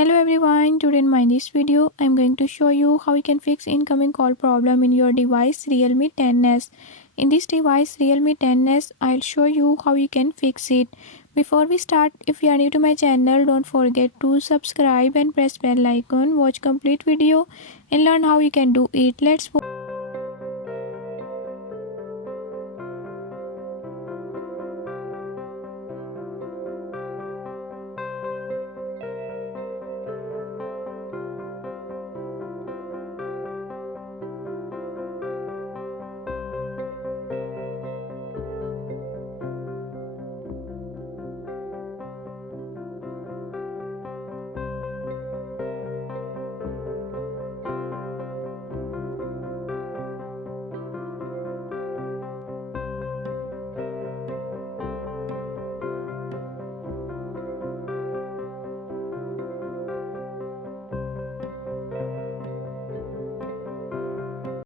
Hello everyone, today in my this video I'm going to show you how you can fix incoming call problem in your device Realme 10s. In this device Realme 10s, I'll show you how you can fix it. Before we start, if you are new to my channel, don't forget to subscribe and press bell icon, watch complete video and learn how you can do it. Let's